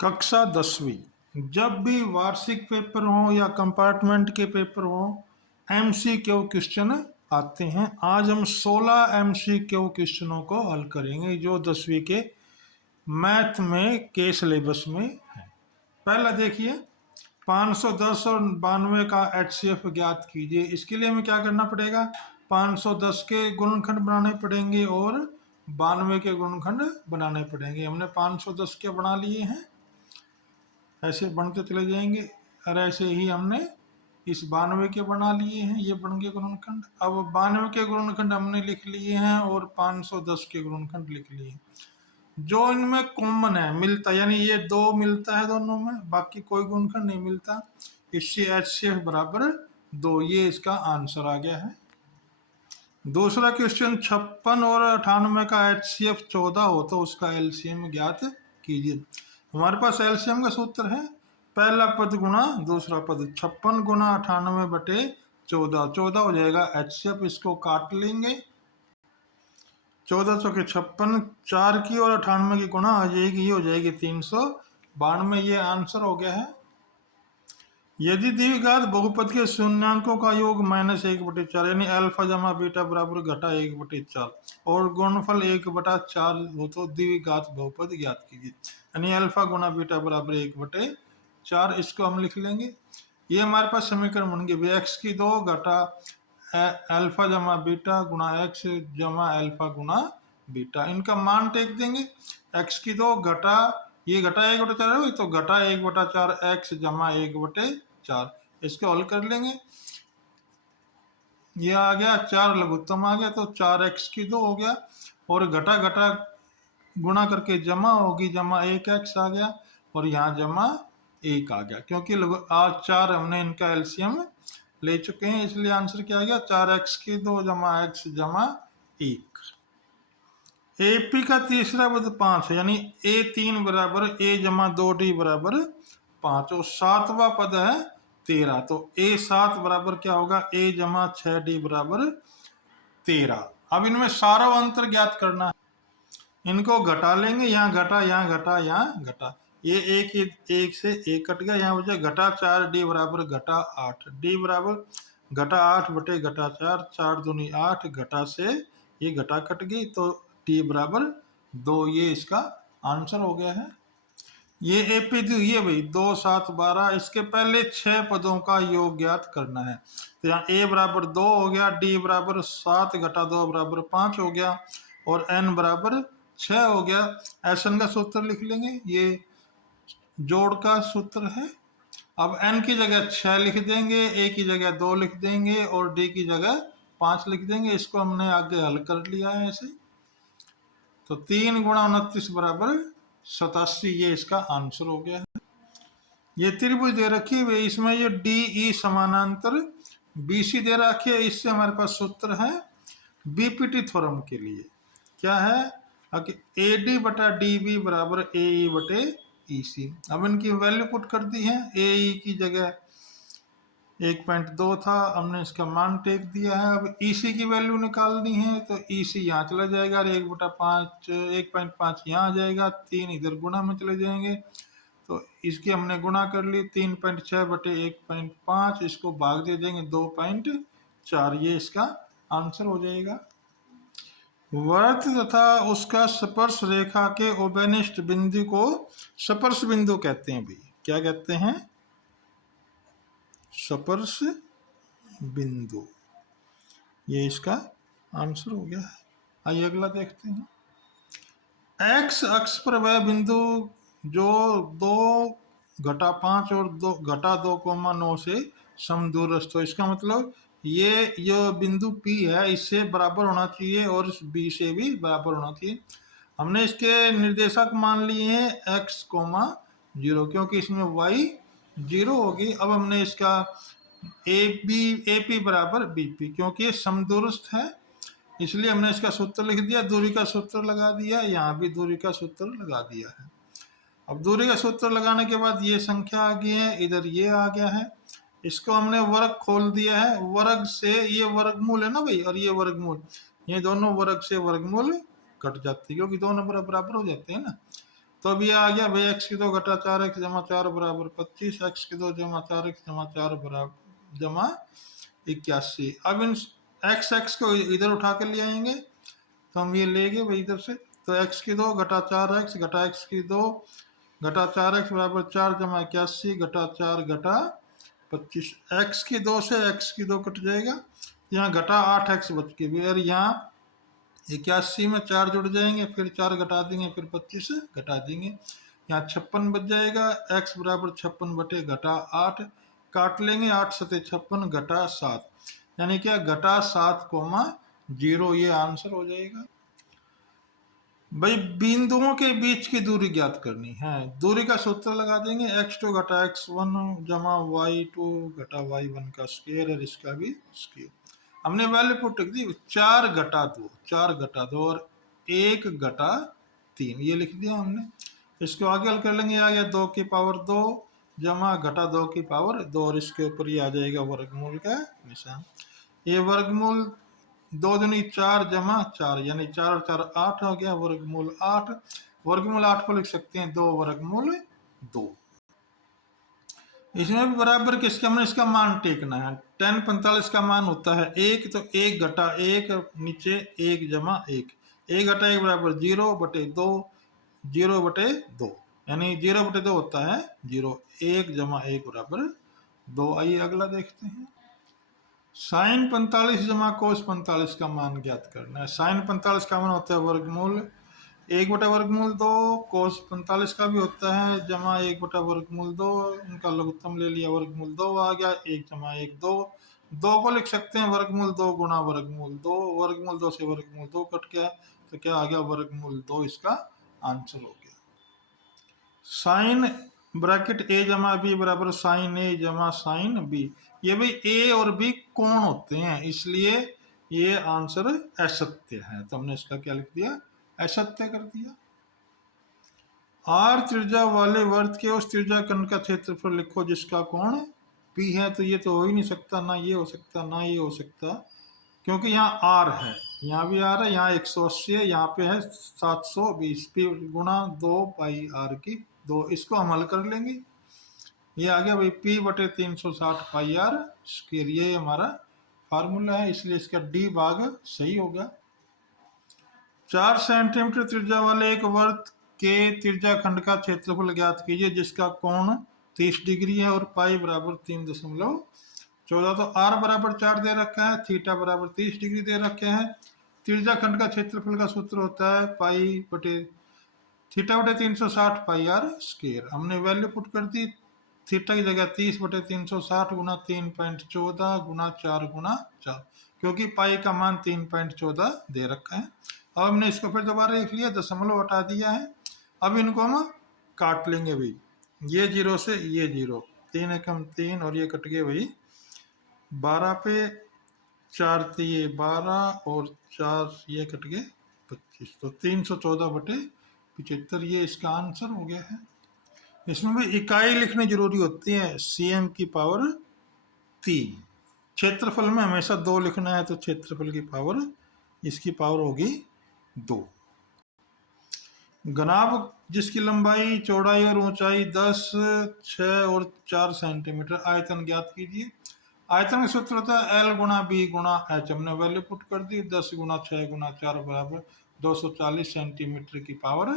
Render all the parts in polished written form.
कक्षा 10वीं जब भी वार्षिक पेपर हो या कंपार्टमेंट के पेपर हो, एमसीक्यू क्वेश्चन आते हैं। आज हम 16 एमसीक्यू क्वेश्चनों को हल करेंगे जो 10वीं के मैथ में के सिलेबस में है। पहला देखिए, 510 और 92 का एचसीएफ ज्ञात कीजिए। इसके लिए हमें क्या करना पड़ेगा, 510 के गुणनखंड बनाने पड़ेंगे और 92 के गुणनखंड बनाने पड़ेंगे। हमने 510 के बना लिए हैं, ऐसे बनते चले जाएंगे। और ऐसे ही हमने इस 92 के बना लिए हैं, ये बन गए गुणनखंड। अब 92 के गुणनखंड हमने लिख लिए हैं और 510 के गुणनखंड लिख लिए हैं। जो इनमें कॉमन है, मिलता, यानी ये दो मिलता है दोनों में, बाकी कोई गुणनखंड नहीं मिलता। इससे एचसीएफ बराबर 2, ये इसका आंसर आ गया है। दूसरा क्वेश्चन, 56 और 98 का एचसीएफ 14 हो तो उसका एलसीएम ज्ञात कीजिए। हमारे पास एलसीएम का सूत्र है पहला पद गुणा दूसरा पद, 56 गुणा 98 बटे 14, 14 हो जाएगा एचसीएफ। इसको काट लेंगे, 14 चौके 56, 4 की और 98 की गुणा आ जाएगी, ये हो जाएगी 392। ये आंसर हो गया है। यदि द्विघात बहुपद के शून्यांकों का योग -1/4 यानी अल्फा जमा बीटा बराबर घटा 1/4 और गुणनफल 1/4 हो तो द्विघात बहुपद ज्ञात कीजिए। यानी अल्फा गुणा बीटा बराबर 1/4, इसको हम लिख लेंगे। ये हमारे पास समीकरण बन गए, एक्स की 2 घटा अल्फा जमा बीटा गुणा एक्स जमा अल्फा गुणा बीटा। इनका मान टेक देंगे, एक्स की 2 घटा, ये घटा 1/4 है तो घटा 1/4 एक्स जमा 1/4, इसको हल कर लेंगे। ये आ गया 4 लघुत्तम आ गया तो 4x की 2 हो गया, और घटा घटा गुणा करके जमा होगी, जमा 1x आ गया, और यहाँ जमा 1 आ गया। क्योंकि आज 4 हमने इनका एलसीएम ले चुके हैं, इसलिए आंसर क्या आ गया, 4x की 2 जमा x जमा 1। एपी का तीसरा पद 5 है, यानी A3 बराबर A जमा 2D बराबर 5, और सातवां पद है 13, तो A7 बराबर क्या होगा, A जमा 6D बराबर 13। अब इनमें सारा अंतर ज्ञात करना है, इनको घटा लेंगे, यहाँ घटा यहाँ घटा यहाँ घटा, ये एक से एक कट गया, यहाँ बचा घटा 4D बराबर घटा 8, D बराबर घटा 8 बटे घटा 4, 4 दूनी 8, घटा से ये घटा कट गई तो D बराबर 2, ये इसका आंसर हो गया है। ये एपी ये भाई 2 7 12, इसके पहले 6 पदों का योग ज्ञात करना है। तो यहाँ ए बराबर 2 हो गया, डी बराबर 7 घटा 2 बराबर 5 हो गया, और एन बराबर 6 हो गया। एसन का सूत्र लिख लेंगे, ये जोड़ का सूत्र है। अब एन की जगह 6 लिख देंगे, ए की जगह 2 लिख देंगे, और डी की जगह 5 लिख देंगे। इसको हमने आगे हल कर लिया है ऐसे, तो 3 गुणा 29 बराबर 87, ये इसका आंसर हो गया है। ये त्रिभुज दे रखी हुई, इसमें ये DE समानांतर BC दे रखी है। इससे हमारे पास सूत्र है बीपीटी थ्योरम के लिए, क्या है, AD बटा DB बराबर AE बटे EC। अब इनकी वैल्यू पुट कर दी है, AE की जगह 1.2 था, हमने इसका मान टेक दिया है। अब EC की वैल्यू निकालनी है, तो EC यहाँ चला जाएगा, और 1/5 यहाँ आ जाएगा, 3 इधर गुणा में चले जाएंगे, तो इसकी हमने गुणा कर ली, 3.6 बटे 1.5, इसको भाग दे देंगे 2.4, ये इसका आंसर हो जाएगा। वर्त तथा उसका स्पर्श रेखा के उभयनिष्ठ बिंदु को स्पर्श बिंदु कहते हैं। भाई क्या कहते हैं, स्पर्श बिंदु, ये इसका आंसर हो गया है। आइए अगला देखते हैं। एक्स अक्ष पर वह बिंदु जो 2 घटा 5 और 2 घटा 2,9 से समदूरस्थ हो, इसका मतलब ये बिंदु P है, इससे बराबर होना चाहिए और B से भी बराबर होना चाहिए। हमने इसके निर्देशक मान लिए हैं x, 0, क्योंकि इसमें y 0 होगी। अब हमने इसका AP बराबर BP, क्योंकि ये समदूरस्थ है, इसलिए हमने इसका सूत्र लिख दिया, दूरी का सूत्र लगा दिया, यहाँ भी दूरी का सूत्र लगा दिया है। अब दूरी का सूत्र लगाने के बाद ये संख्या आ गई है, इधर ये आ गया है, इसको हमने वर्ग खोल दिया है, वर्ग से ये वर्गमूल है ना भाई, और ये वर्गमूल, ये दोनों वर्ग से वर्गमूल कट जाती है, क्योंकि दोनों बराबर हो जाते हैं ना। तो अब ये आ गया भाई x की 2 घटा 4x जमा 4 बराबर 25, x की 2 जमा 4x जमा 4 बराबर जमा 81। अब इन x को इधर उठा कर ले आएंगे तो हम ये लेंगे भाई इधर से, तो x की 2 घटा 4x घटा x की 2 घटा 4x बराबर 4 जमा 81 घटा 4 घटा 25। x की 2 से x की 2 कट जाएगा, यहाँ घटा 8x बच के भी, और यहाँ 81 में 4 जुड़ जाएंगे, फिर 4 घटा देंगे, फिर 25 घटा देंगे, यहाँ 56 बच जाएगा। x बराबर 56 बटे घटा 8 काट लेंगे, 8 सते 56 घटा 7, यानी क्या घटा 7,0, ये आंसर हो जाएगा। भाई बिंदुओं के बीच की दूरी ज्ञात करनी है, दूरी का सूत्र लगा देंगे, x2 घटा x1 जमा y2 घटा y1 का स्क्वायर, और इसका भी स्क्वायर। हमने वैल्यू पुट दी 4 घटा 2, 4 घटा 2 और 1 घटा 3, ये लिख दिया हमने। इसको आगे हल कर लेंगे, आ गया 2 की पावर 2 जमा घटा 2 की पावर 2, और इसके ऊपर ये आ जाएगा वर्गमूल का निशान। ये वर्गमूल 2 दूनी 4 जमा 4, यानी 4 और 4 8 हो गया, वर्गमूल 8। वर्गमूल 8 को लिख सकते हैं 2 वर्गमूल 2। इसमें भी बराबर किसका, हमने इसका मान टेकना है। tan 45 का मान होता है 1, तो 1 घटा 1 नीचे 1 जमा 1, 1 घटा 1 बराबर 0 बटे 2, 0 बटे 2, यानी 0 बटे 2 होता है 0, 1 जमा 1 बराबर 2। आइए अगला देखते हैं। साइन 45 जमा कोस 45 का मान ज्ञात करना है। साइन 45 का मान होता है वर्गमूल 1 बटा वर्गमूल 2, कोस 45 का भी होता है जमा 1 बटा वर्गमूल 2, इनका लघुत्तम ले लिया, वर्गमूल 2 आ गया, 1 जमा 1 2, 2 को लिख सकते हैं वर्गमूल 2 गुणा वर्गमूल 2, वर्गमूल 2 से वर्गमूल 2 कट गया, तो क्या आ गया वर्गमूल 2, इसका आंसर हो गया। साइन ब्रैकेट a जमा b बराबर साइन a जमा साइन b, ये भी a और b कोण होते हैं, इसलिए ये आंसर असत्य है, तो हमने इसका क्या लिख दिया, असत्य कर दिया। r त्रिज्या वाले वर्त के उस त्रिज्या खंड का क्षेत्रफल लिखो जिसका कोण p है, तो ये तो हो ही नहीं सकता, ना ये हो सकता ना ये हो सकता, क्योंकि यहाँ r है, यहाँ भी r है, यहाँ 180 है, यहाँ पे है 720, p गुणा 2 पाई r की 2, इसको हम हल कर लेंगे। ये आ गया भाई p बटे 360 पाई r स्क्वायर, ये हमारा फार्मूला है, इसलिए इसका डी भाग सही होगा। 4 सेंटीमीटर त्रिज्या वाले एक वर्त के त्रिज्या खंड का क्षेत्रफल ज्ञात कीजिए जिसका कोण 30 डिग्री है और पाई बराबर 3.14, तो r बराबर 4 दे रखा है, थीटा बराबर 30 डिग्री दे रखे हैं। त्रिज्या खंड का क्षेत्रफल का सूत्र होता है पाई बटे थीटा बटे 360 पाई r स्क्वायर। हमने वैल्यू पुट कर दी, थीटा की जगह 30 बटे 360 गुना 3.14 गुना 4 गुना 4, क्योंकि पाई का मान 3.14 दे रखा है। अब हमने इसको फिर दोबारा लिख लिया, दशमलव हटा दिया है। अब इनको हम काट लेंगे भाई, ये 0 से ये 0, 3 एकम 3 और ये कट गए भाई 12 पे, 4 ये 12 और 4 ये कट गए 25, तो 314 बटे 75, ये इसका आंसर हो गया है। इसमें भी इकाई लिखनी जरूरी होती है, cm की पावर 3, क्षेत्रफल में हमेशा 2 लिखना है, तो क्षेत्रफल की पावर, इसकी पावर होगी 2। घनाभ जिसकी लंबाई चौड़ाई और ऊंचाई 10, 6 और 4 सेंटीमीटर, आयतन ज्ञात कीजिए। आयतन का सूत्र होता है L गुणा B गुणा H, हमने वैल्यू पुट कर दी, 10 गुणा 6 गुणा 4 बराबर 240 सेंटीमीटर की पावर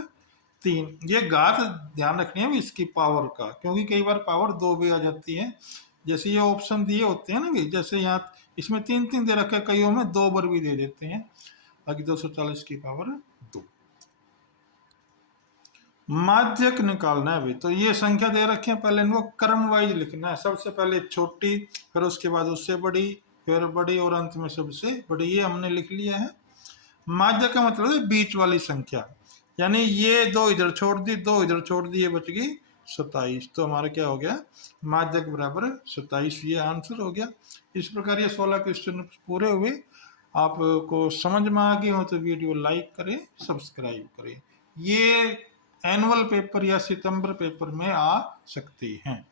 3। ये घात ध्यान रखनी है इसकी पावर का, क्योंकि कई बार पावर 2 भी आ जाती है, जैसे ये ऑप्शन दिए होते हैं ना भी, जैसे यहाँ इसमें 3 दे रखा है, कईयों में 2 बार भी दे देते हैं, बाकी 240 की पावर 2। माध्यक निकालना है भी, तो ये संख्या दे रखे हैं, पहले इनको क्रम वाइज लिखना है, सबसे पहले छोटी, फिर उसके बाद उससे बड़ी, फिर बड़ी और अंत में सबसे बड़ी, ये हमने लिख लिया है। माध्यक का मतलब है बीच वाली संख्या, यानी ये 2 इधर छोड़ दी, 2 इधर छोड़ दी, ये बच गई 27, तो हमारा क्या हो गया, माध्यक बराबर 27, ये आंसर हो गया। इस प्रकार ये 16 क्वेश्चन पूरे हुए। आपको समझ में आ गई हो तो वीडियो लाइक करें, सब्सक्राइब करें। ये एनुअल पेपर या सितंबर पेपर में आ सकती हैं।